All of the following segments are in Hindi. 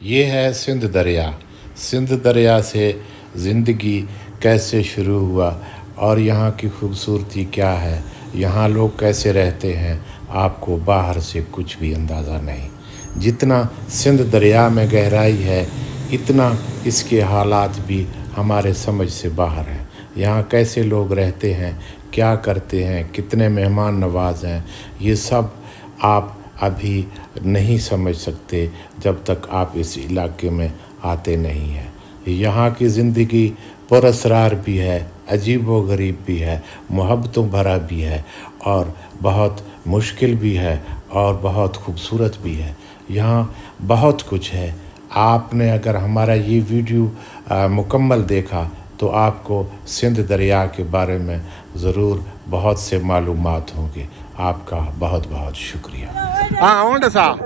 ये है सिंध दरिया। सिंध दरिया से ज़िंदगी कैसे शुरू हुआ और यहाँ की खूबसूरती क्या है, यहाँ लोग कैसे रहते हैं, आपको बाहर से कुछ भी अंदाज़ा नहीं। जितना सिंध दरिया में गहराई है, इतना इसके हालात भी हमारे समझ से बाहर हैं। यहाँ कैसे लोग रहते हैं, क्या करते हैं, कितने मेहमान नवाज हैं, ये सब आप अभी नहीं समझ सकते जब तक आप इस इलाके में आते नहीं हैं। यहाँ की ज़िंदगी पुरअसरार भी है, अजीब व गरीब भी है, मोहब्बतों भरा भी है और बहुत मुश्किल भी है और बहुत खूबसूरत भी है। यहाँ बहुत कुछ है। आपने अगर हमारा ये वीडियो मुकम्मल देखा तो आपको सिंध दरिया के बारे में ज़रूर बहुत से मालूमात होंगे। आपका बहुत बहुत शुक्रिया। हाँ ओंड साहब,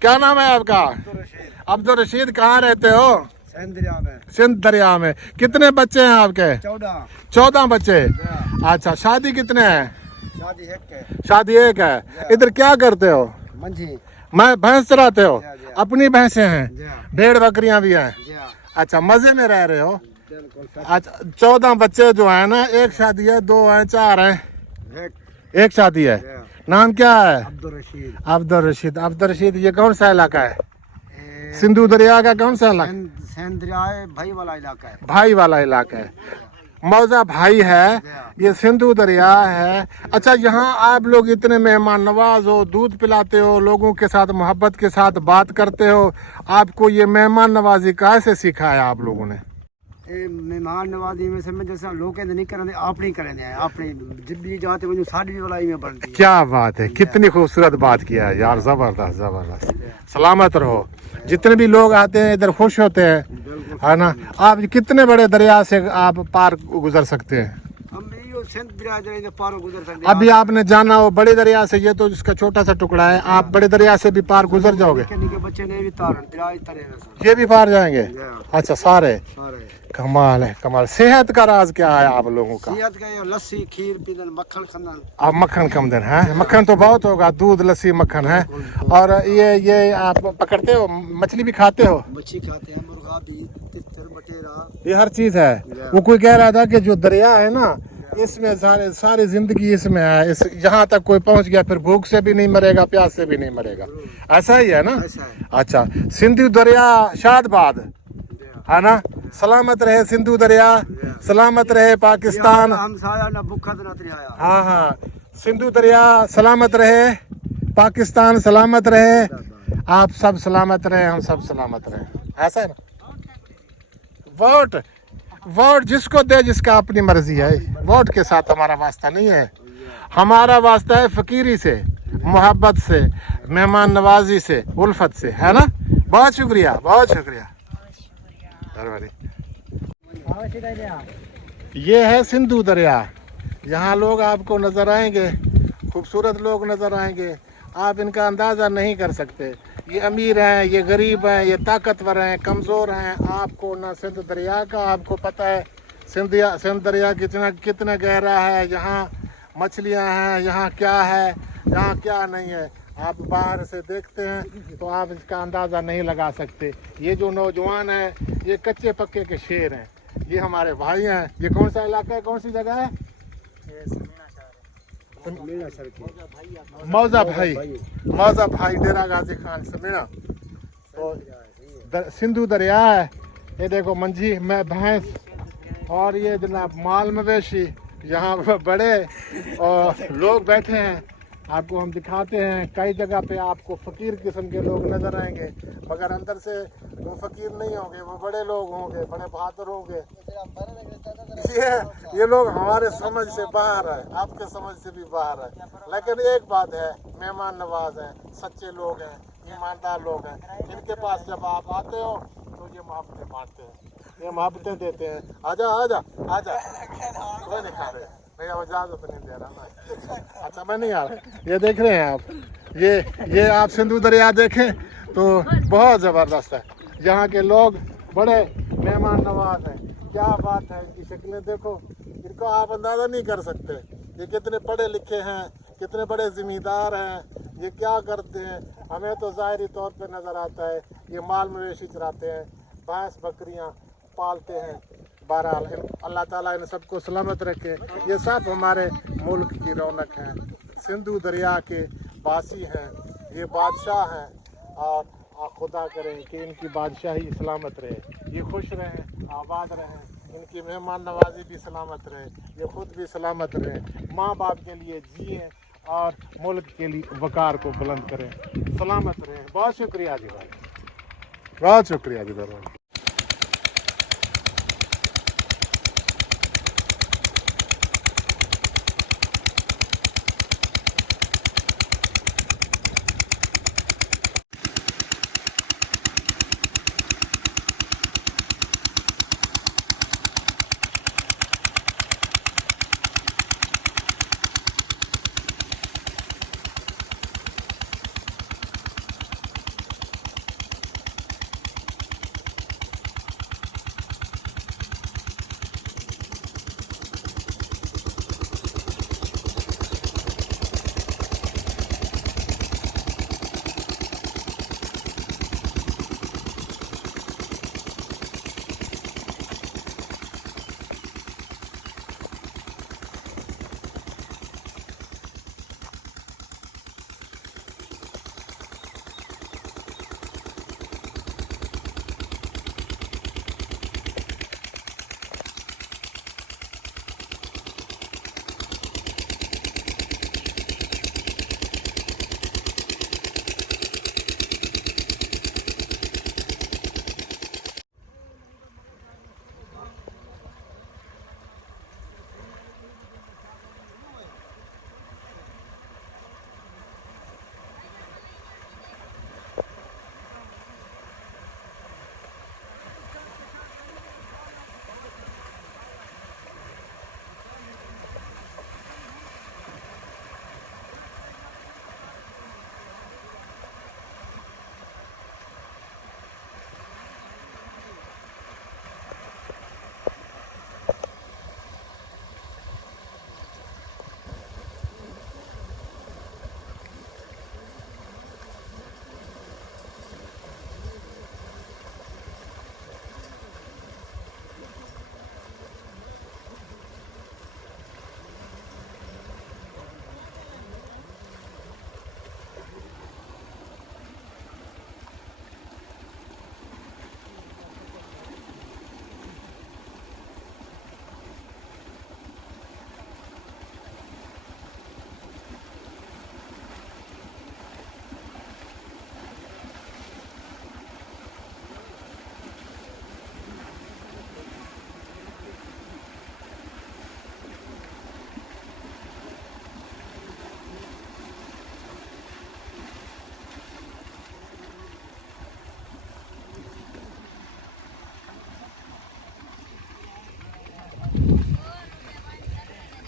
क्या नाम है आपका? अब्दुल रशीद। कहाँ रहते हो? सिंध दरिया में। सिंध दरिया में। कितने बच्चे हैं आपके? 14 बच्चे। अच्छा, शादी कितने हैं? शादी एक है। शादी एक है। इधर क्या करते हो? मंझी। मैं भैंस चराते हो? जी। अपनी भैंसें हैं? भेड़ बकरियां भी हैं? जी हाँ, अच्छा, मजे में रह रहे हो? बिल्कुल। अच्छा, 14 बच्चे जो है ना, एक शादी है, 2 हैं, 4 हैं, एक शादी है। नाम क्या है? अब्दुल रशीद। अब्दुल रशीद। अब्दुल रशीद, ये कौन सा इलाका है? सिंधु दरिया का कौन सा इलाका? सिंध दरिया भाई वाला इलाका है। भाई वाला इलाका है। मौजा भाई है, ये सिंधु दरिया है। अच्छा, यहाँ आप लोग इतने मेहमान नवाज हो, दूध पिलाते हो, लोगों के साथ मोहब्बत के साथ बात करते हो। आपको ये मेहमान नवाजी कैसे सिखाया आप लोगों ने? मेहमान नवाजी में से जैसा लोग कहते नहीं करेंगे, आप नहीं करेंगे। आप जब भी जाते मुझे साड़ी वाला ही में बनती है। क्या बात है, कितनी खूबसूरत बात किया है यार, जबरदस्त जबरदस्त। सलामत रहो। जितने भी लोग आते हैं इधर खुश होते हैं, है ना। आप कितने बड़े दरिया से आप पार गुजर सकते हैं? हम यो सिंध दरिया पार गुजर सकते हैं। अभी आपने जाना हो बड़े दरिया से, ये तो इसका छोटा सा टुकड़ा है, आप बड़े दरिया से भी पार गुजर जाओगे? निके बच्चे ने भी तार दरिया तरे हैं। ये भी पार जाएंगे? अच्छा, सारे। सारे कमाल है, कमाल। सेहत का राज क्या है आप लोगों का? सेहत का ये लस्सी खीर पीना, मक्खन खाना। आप मक्खन कम दिन है? मक्खन तो बहुत होगा, दूध लस्सी मक्खन है। और ये आप पकड़ते हो, मछली भी खाते हो? मच्छी खाते हैं, मुर्गा भी, तितर बटेरा, ये हर चीज है। वो कोई कह रहा था कि जो दरिया है ना, इसमें सारी जिंदगी इसमें है। इस यहाँ तक कोई पहुंच गया फिर भूख से भी नहीं मरेगा, प्यास से भी नहीं मरेगा। ऐसा ही है ना? ऐसा है। अच्छा, सिंधु दरिया शादबाद, है ना। सलामत रहे सिंधु दरिया, सलामत रहे पाकिस्तान। हम साया ना भूखा ना तरिया। हाँ हाँ, सिंधु दरिया सलामत रहे, पाकिस्तान सलामत रहे, आप सब सलामत रहे, हम सब सलामत रहे। ऐसा है ना। वोट जिसको दे, जिसका अपनी मर्जी है। वोट के साथ हमारा वास्ता नहीं है। हमारा वास्ता है फकीरी से, मोहब्बत से, मेहमान नवाजी से, उल्फत से, है ना। बहुत शुक्रिया, बहुत शुक्रिया। ये है सिंधु दरिया। यहाँ लोग आपको नज़र आएंगे, खूबसूरत लोग नज़र आएंगे, आप इनका अंदाज़ा नहीं कर सकते। ये अमीर हैं, ये गरीब हैं, ये ताकतवर हैं, कमज़ोर हैं। आपको ना सिंध दरिया का आपको पता है, सिंध दरिया कितना गहरा है, यहाँ मछलियाँ हैं, यहाँ क्या है, यहाँ क्या नहीं है। आप बाहर से देखते हैं तो आप इसका अंदाज़ा नहीं लगा सकते। ये जो नौजवान हैं, ये कच्चे पक्के के शेर हैं, ये हमारे भाई हैं। ये कौन सा इलाका है, कौन सी जगह है? मौजा भाई, मौजा भाई, डेरा गाजी खान समीना। तो सिंधु दरिया है। ये देखो मंझी में भैंस, और ये जनाब माल मवेशी, यहाँ बड़े और लोग बैठे हैं। आपको हम दिखाते हैं, कई जगह पे आपको फ़कीर किस्म के लोग नज़र आएंगे, मगर अंदर से वो फ़कीर नहीं होंगे, वो बड़े लोग होंगे, बड़े बहादुर होंगे। ये लोग हमारे समझ से बाहर है, आपके समझ से भी बाहर है। लेकिन एक बात है, मेहमान नवाज हैं, सच्चे लोग हैं, ईमानदार लोग हैं। इनके पास जब आप आते हो तो ये मोहब्बतें बांटते हैं, ये मोहब्बतें देते हैं। आजा आजा आजा, कोई नहीं खा रहे भैया, वो इजाज़त नहीं दे रहा। अच्छा, मैं नहीं आ रहा। ये देख रहे हैं आप, ये आप सिंधु दरिया देखें तो बहुत ज़बरदस्त है। यहाँ के लोग बड़े मेहमान नवाज हैं। क्या बात है, इनकी शक्लें देखो, इनको आप अंदाज़ा नहीं कर सकते। ये कितने पढ़े लिखे हैं, कितने बड़े ज़िम्मेदार हैं, ये क्या करते हैं? हमें तो ज़ाहिरी तौर पे नज़र आता है ये माल मवेशी चराते हैं, भैंस बकरियां पालते हैं। बहरहाल अल्लाह ताला इन सबको सलामत रखे। ये सब हमारे मुल्क की रौनक हैं। सिंधु दरिया के बासी हैं, ये बादशाह हैं और खुदा करें कि इनकी बादशाही सलामत रहे, ये खुश रहें, आबाद रहें, इनकी मेहमान नवाजी भी सलामत रहे, ये खुद भी सलामत रहें, माँ बाप के लिए जिएँ और मुल्क के लिए वकार को बुलंद करें, सलामत रहें। बहुत शुक्रिया जी भाई, बहुत शुक्रिया जी भाई।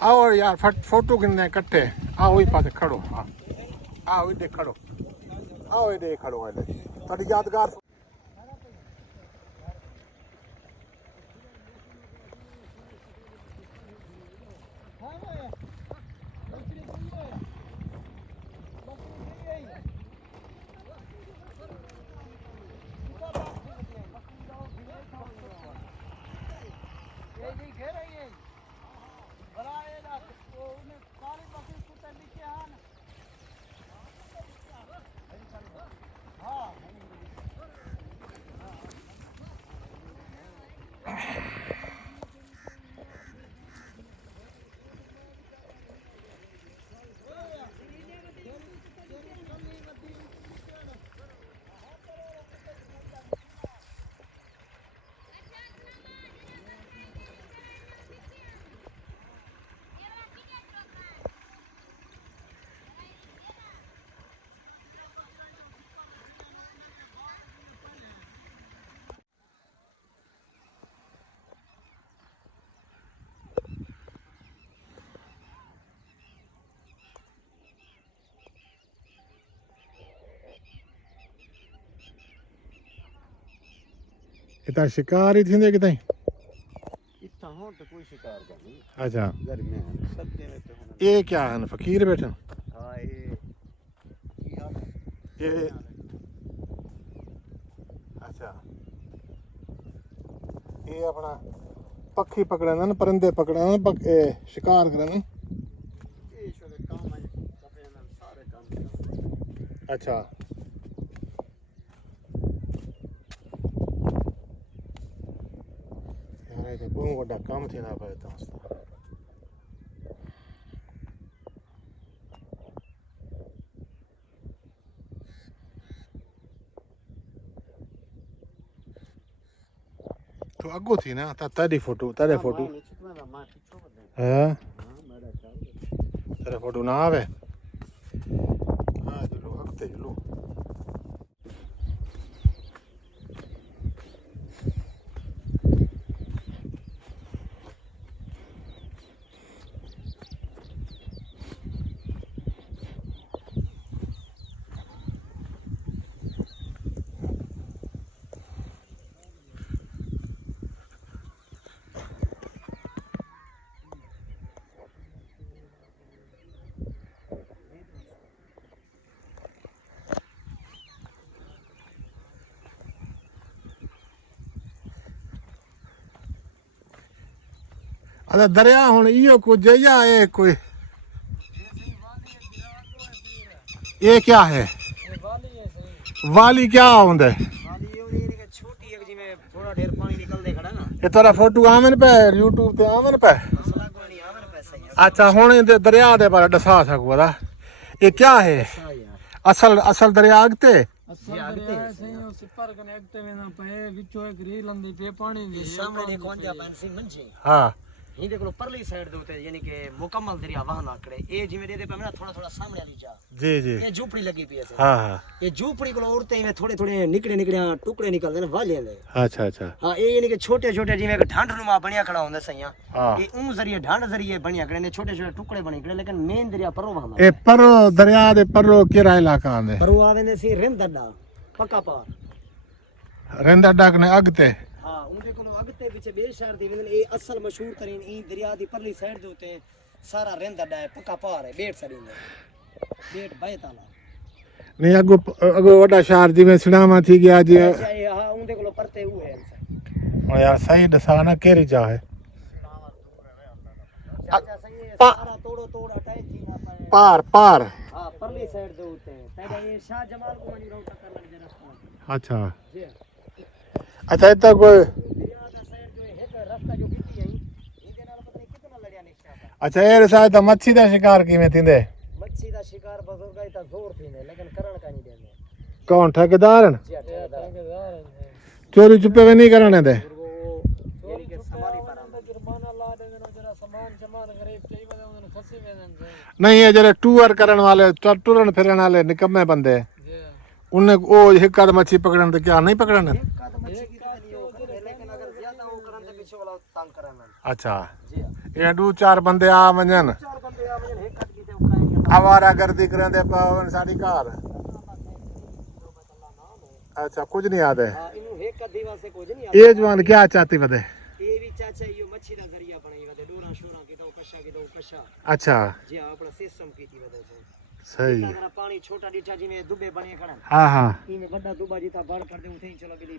आओ यार फोटो गिनने इकट्ठे आओ ही पास खड़ो, हाँ आओ इधर खड़ो, आओ इधर खड़ो, इधर थोड़ी यादगार। इतना शिकार ही थींदे कितई इतना हो तो कोई शिकार का नहीं। अच्छा गर्मी है सर्दी में तो होना। ये क्या है फकीर बैठे हाँ ये ये अच्छा ये अपना पक्षी पकड़े ना परिंदे पकड़े ना शिकार करे ना ਇਹ ਸ਼ੋਲੇ ਕੰਮ ਹੈ ਕੱਪੜੇ ਨਾਲ ਸਾਰੇ ਕੰਮ अच्छा यार ये तो बहुत बड़ा काम थी ना भाई दोस्त तो अगो थी ना तेरी फोटो ਮੈਂ है ਪਿੱਛੋਂ ਬੰਦਾ ਹਾਂ ਮੇਰਾ ਚੱਲ तेरे फोटो ना आवे हाँ चलो हकते चलो अच्छा दरिया हुन इहो कुछ है या ये कोई ये क्या है वाली क्या होंगे ਵਾਲੀ ਇਹ ਉਹਦੀ ਕਿ ਛੋਟੀ ਇੱਕ ਜਿਵੇਂ ਥੋੜਾ ਢੇਰ ਪਾਣੀ ਨਿਕਲਦੇ ਖੜਾ ਨਾ ये तेरा फोटो आवन पे यूट्यूब ते आवन पे ਮਸਲਾ ਕੋਈ ਨਹੀਂ ਆਵਨ ਪੈਸਾ ਹੀ अच्छा हुन इहदे दरिया दे बारे दसा सको दा ये क्या है ਆ ਯਾਰ असल असल दरिया अगते असल दरिया सही हो सिपर कनेक्ट में ना पे विचो एक रील अंदी पे पानी दी ਸਾਹਮਣੇ ਨੇ ਕੋਂਜਾ ਪੈਂਸੀ ਮੰਜੀ हाँ ਇਹ ਦੇਖ ਲੋ ਪਰਲੀ ਸਾਈਡ ਦੇ ਉੱਤੇ ਯਾਨੀ ਕਿ ਮੁਕੰਮਲ ਦਰਿਆ ਵਾਹਨ ਆਕੜੇ ਇਹ ਜਿਵੇਂ ਦੇ ਪੈ ਨਾ ਥੋੜਾ ਥੋੜਾ ਸਾਹਮਣੇ ਵਾਲੀ ਜਾ जी जी ਇਹ ਝੂਪੜੀ ਲੱਗੀ ਪਈ ਐ हाँ हाँ ਇਹ ਝੂਪੜੀ ਕੋਲ ਔਰਤੇ ਇਵੇਂ ਥੋੜੇ ਥੋੜੇ ਨਿਕਲੇ ਟੁਕੜੇ ਨਿਕਲਦੇ ਨੇ ਵਾਲਿਆਂ ਦੇ अच्छा अच्छा ਹਾਂ ਇਹ ਯਾਨੀ ਕਿ ਛੋਟੇ ਛੋਟੇ ਜਿਵੇਂ ਇੱਕ ਢੰਡ ਨੂਮਾ ਬਣਿਆ ਖੜਾ ਹੁੰਦਾ ਸਈਆਂ हाँ ਇਹ ਉਹ ਜ਼ਰੀਏ ਢੰਡ ਜ਼ਰੀਏ ਬਣਿਆ ਖੜੇ ਨੇ ਛੋਟੇ ਛੋਟੇ ਟੁਕੜੇ ਬਣੇ ਖੜੇ ਲੇਕਿਨ ਮੇਨ ਦਰਿਆ ਪਰੋਂ ਵਹਦਾ ये परो दरिया दे परो केरा इलाका आंदे ਪਰੋਂ ਆਵੇਂਦੇ ਸੀ ਰਿੰਦ ਅੱਡਾ ਪੱਕਾ ਪਾਰ रेंदा डाक ने अगते ਹਾਂ ਉਹਦੇ ਕੋਲੋਂ ਅੱਗੇ ਪਿੱਛੇ ਬੇਸ਼ਰ ਦੀ ਵਿੰਦਨ ਇਹ ਅਸਲ ਮਸ਼ਹੂਰ ਤਰੀਨ ਇਹ ਦਰਿਆ ਦੀ ਪਰਲੀ ਸਾਈਡ ਦੇ ਉੱਤੇ ਸਾਰਾ ਰਿੰਦ ਅੱਡਾ ਹੈ ਪੱਕਾ ਪਾਰ ਹੈ ਬੇਟ ਸੜੀ ਨੇ ਬੇਟ ਬਾਏ ਤਾਲਾ नहीं अगो अगो वडा शहर जिवें सिणामा थी गया जी ਅੱਛਾ ਇਹ ਹਾਂ ਉਹਦੇ ਕੋਲੋਂ ਪਰਤੇ ਉਹ ਹੈ यार सही दसाना केरी जा है ਚਾਚਾ ਸਹੀ ਹੈ ਸਾਰਾ ਤੋੜੋ ਤੋੜ ਹਟਾਏ ਥੀ ਨਾ ਪਾਏ पार पार ਹਾਂ ਪਰਲੀ ਸਾਈਡ ਦੇ ਉੱਤੇ ਤੇਰਾ ਇਹ ਸ਼ਾਹ ਜਮਾਲ ਕੋ ਮਨੀ ਰੋਟਾ ਕਰ ਲੱਗ ਜਰਾ ਰਸਤਾ अच्छा ਜੀ अच्छा इतना कोई ਦਰਿਆ ਦਾ ਸਾਈਡ ਜੋ ਹੈ ਇੱਕ ਰਸਤਾ ਜੋ ਕੀਤੀ ਹੈ ਇਹਦੇ ਨਾਲ ਪਤਾ ਨਹੀਂ ਕਿਤਨਾ ਲੜਿਆ ਨਿਸ਼ਾ अच्छा ये साथ मच्छी दा शिकार किवें थिंदे मच्छी का शिकार बुजुर्ग इतना जोर थी ने लेकिन करण का नहीं देने कौन ठेकेदार हैं? जी ठेकेदार चोरी छुपे में नहीं कराने दे यानी कि समारी पर जुर्माना ला दे देना जरा सामान जमा गरीब चाहिए बदे उन्हें फंसी में दे नहीं ये जरे टूर करने वाले टूरन फिरन वाले निकम्मे बंदे जी उन्हें वो एक आध मच्छी पकड़न तो क्या नहीं पकड़ने एक कद मच्छी की तो नहीं होगा लेकिन अगर ज्यादा वो करन तो पीछे वाला तंग करना अच्छा जी ये दो चार बंदे आ वजन चार बंदे आ मुझे एक कद की ते उखाएंगे आवारा गर्दी करें दे पावन सारी कार अच्छा कुछ नहीं आते हां इनु एक कद दीवा से कुछ नहीं ये जवान क्या चाहती बदे ये भी चाचा यो मच्छी का जरिया बनाई वदे डोरा शोरा की तो कशा अच्छा जी हां अपना सिस्टम की थी वदे से सही अगर पानी छोटा डिठा जी में दुबे बने खड़ा हाँ हाँ इनमें बड़ा दुबा जीता बड़ कर दे उठे चलो बिली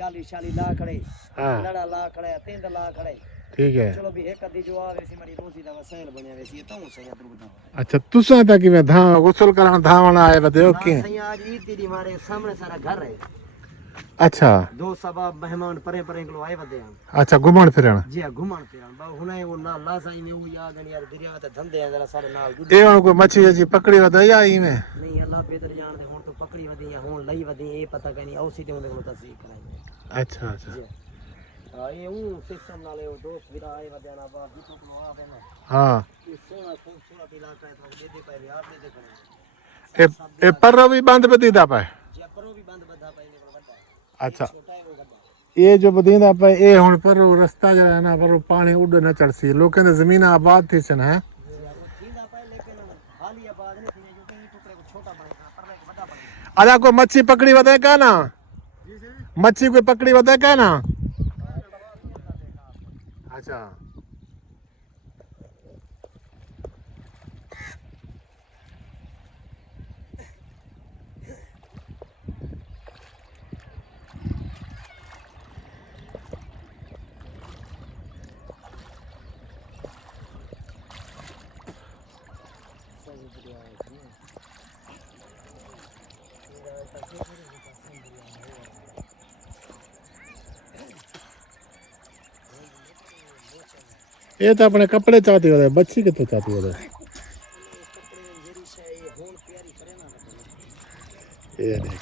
याली शाली ला खड़े हाँ लड़ा ला खड़े तेंद ला खड़े ठीक है चलो भी एक अद्धी जो आवे सी मरी रोजी दा वसैल बने वैसी ये तो सही अदर बताओ अच्छा तुसा था कि मैं धा गुसल करन धावन आए बदे ओके सही आज ई तेरी मारे सामने सारा घर है अच्छा दो सवा मेहमान परे परे को आए वदे अच्छा घुमन फिरन जी घुमन पे बा हुने वो ना ला सही ने वो याद नहीं यार दरिया ते धंधे हैं जरा सारे नाल ये हुन कोई मच्छी जी पकड़ी वदे या ई में नहीं अल्लाह बेहतर जान दे हुन तो पकड़ी वदी या हुन लई वदी ये पता कहीं औसी ते उनके को तस्वीर कराई अच्छा अच्छा जी हां ये वो सिस्टम नाले वो दोस्त विरा आए वदे ना बा बितो को आवे ना हाँ ये सोना खूबसूरत इलाका है तो दे पे यार दे देखो ए पर्रो भी बंद बदीदा पे जयपुरों भी बंद बदा पाई ने बड़ा अच्छा छोटा है वो गड्ढा ये जो बदीदा पे ये हुन पर रास्ता जो है ना पर पानी उड़ न चढ़सी लोगों ने जमीन आबाद थी सन है सीधा पाए लेकिन हाली आबाद नहीं थी जो कहीं टुकड़े को छोटा बनेगा पर एक बड़ा बनेगा अदा कोई मच्छी पकड़ी वदे का ना मच्छी कोई पकड़ी वदे का ना अच्छा ये तो अपने कपड़े चाहती होते बच्ची कितने चाहती होते ये देख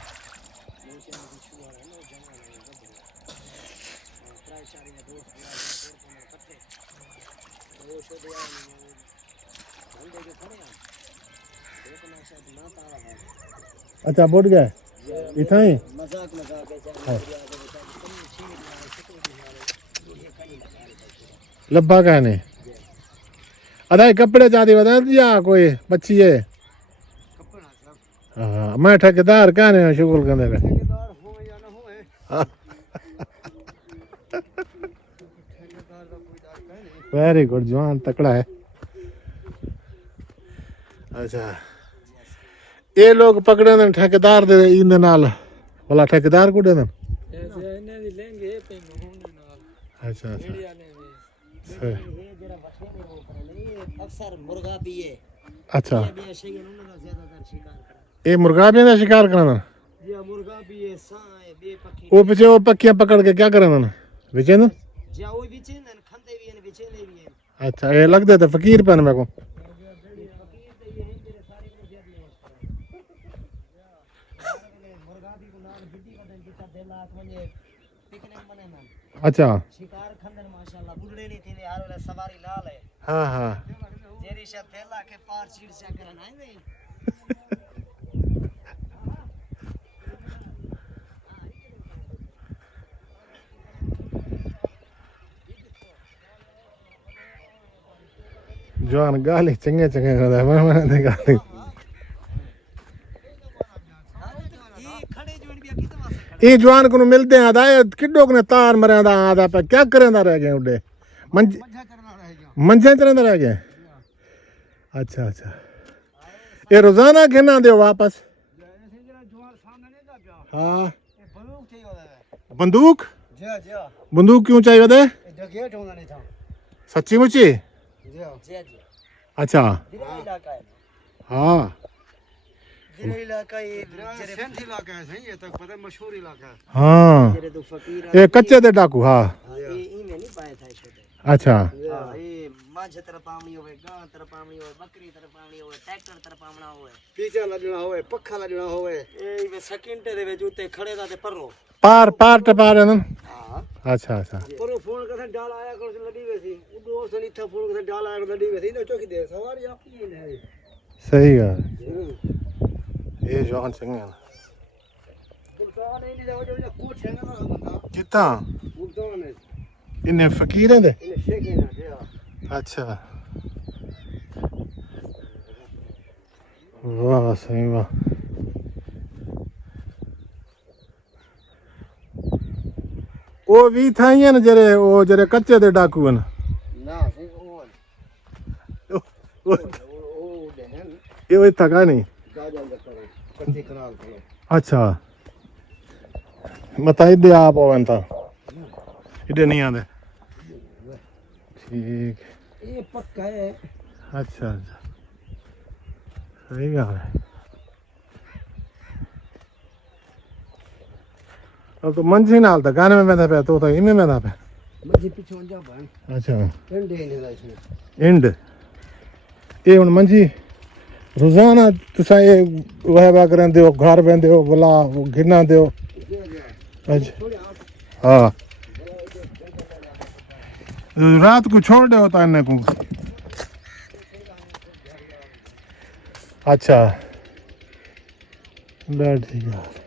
अच्छा बुढ़ गए इतना ही मजाक मजाक लब्बा कहने अदा कपड़े चाहती बता दिया कोई बच्ची है हाँ मैं ठेकेदार कहने शुगल करने पे वेरी गुड जवान तकड़ा है अच्छा ये लोग पकड़े ने ठेकेदार दे इन नाल भला ठेकेदार को दे ऐसे इन्हें भी लेंगे पे होने नाल अच्छा अच्छा मीडिया ने भी सही। अक्सर मुर्गा भी है अच्छा ये भी ऐसे ही उन्होंने ज्यादातर शिकार करा ये मुर्गा भी ना शिकार कराना जी मुर्गा भी है सांप है बे पक्षी वो पीछे वो पक्कियां पकड़ के क्या कराना बेचे ना जी वो भी चेन खंदे भी हैं बेचने भी हैं अच्छा ये लग देते फकीर पन मेरे को मुर्गा भी गुनार बिड्डी का दिन जितना 2 लाख वने पिकनिक बने ना अच्छा शिकार खंदन माशाल्लाह बुढ़े नहीं थे यार वाला सवारी लाल है हाँ हाँ जेरी शा थेला के पार सीट से करना है नहीं जवान गाली चंगे चंगे करता है मैंने गाली ये खड़े जोड़ भी कितना वास्ते ये जवान को मिलते हैं आदा किड्डो ने तार मरेंदा आदा पे क्या करेंदा रह गए उड़े मंझे चरंदा रह गए अच्छा अच्छा ये रोजाना गिना दो वापस हाँ बंदूक चाहिए होता है बंदूक जी जी बंदूक क्यों चाहिए दे जो गेट होना नहीं था सच्ची मुच्ची जी जी अच्छा दिल्ली इलाका है हाँ दिल्ली इलाका ये सेंध इलाका है सही है तक पता है मशहूर इलाका है हाँ तेरे तो फकीर ये कच्चे दे डाकू हाँ ये में नहीं पाया था छोटे अच्छा हाँ ये मांझ तरफ पावनी होवे गां तरफ पावनी होवे बकरी तरफ पावनी होवे ट्रैक्टर तरफ पावना होवे पीछा लगना होवे पक्का लगना होवे ए वे सेकंड दे वे जूते खड़े दा ते परो पार पार टपा रहे ना हां अच्छा अच्छा पर फोन कर डाल आया कर लड़ी वैसी वो सनी था फोन कर डाल आया कर लड़ी वैसी ना चौकी दे सवारी आपकी है सही है ये जवान चंगे हैं दुकान नहीं जाओ जो कोट है ना बंदा कितना दुकान है इन्हें फकीर हैं दे इन्हें शेख है ना अच्छा वाह सही वाह वो भी था ही ना जरे वो जरे कच्चे दे डाकू हैं ना सही ओ देहन ये वही थका नहीं जा जा करो कच्चे कनाल करो अच्छा बताइए दे आप ओवन था इधर नहीं आते ठीक ये पक्का है अच्छा अच्छा सही गल है अब तो मंझी नाल तो गाने में बैठा पे तो इनमें बैठा पे मजी पीछे जा भाई अच्छा एंड है नहीं इसमें एंड ये हुन मंझी रोजाना तुसा ये वह करें दो घर बंदे हो बुला गिरना दो अच्छा हाँ रात को छोड़ दे होता इन्हें को अच्छा बैठ ठीक है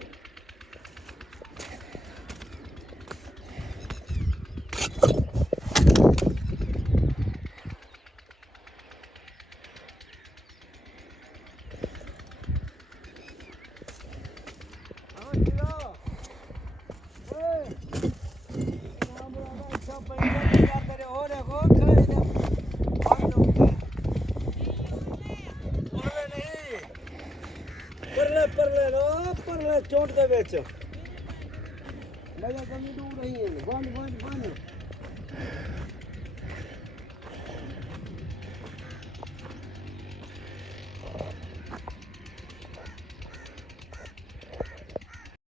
परले चोट दे विच मैं कमी दूर नहीं है बंद बंद बंद